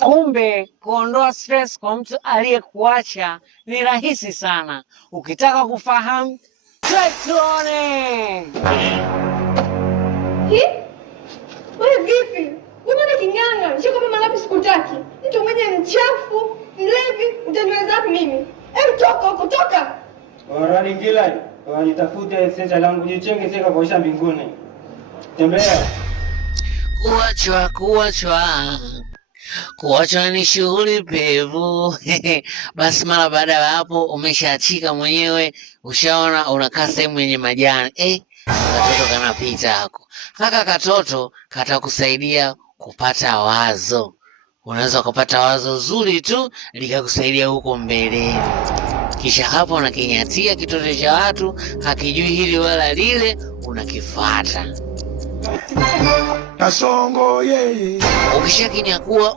Kumbe kuondoa stress kwa mtu aliyekuacha ni rahisi sana. Ukitaka kufahamu, tuone. Wewe vipi? Mbona king'anga? Sio kama malapi sikutaki. Mtu mwenye mchafu, mlevi, utaniweza mimi. Toka huko, toka. Warani ngila, wanitafute sasa langu jichenge sika kwa mbinguni. Tembea. Kuachwa ni shughuli pevu. Basi mara baada ya hapo umeshaachika mwenyewe, ushaona unakaa sehemu yenye majani. Katoto kanapita hako. Haka katoto katakusaidia kupata wazo. Unaweza kupata wazo zuri tu likakusaidia huko mbeleni. Kisha hapo unakinyatia kitoto cha watu, hakijui hili wala lile, unakifuata. Kasongo yeye. Ukishakinyakua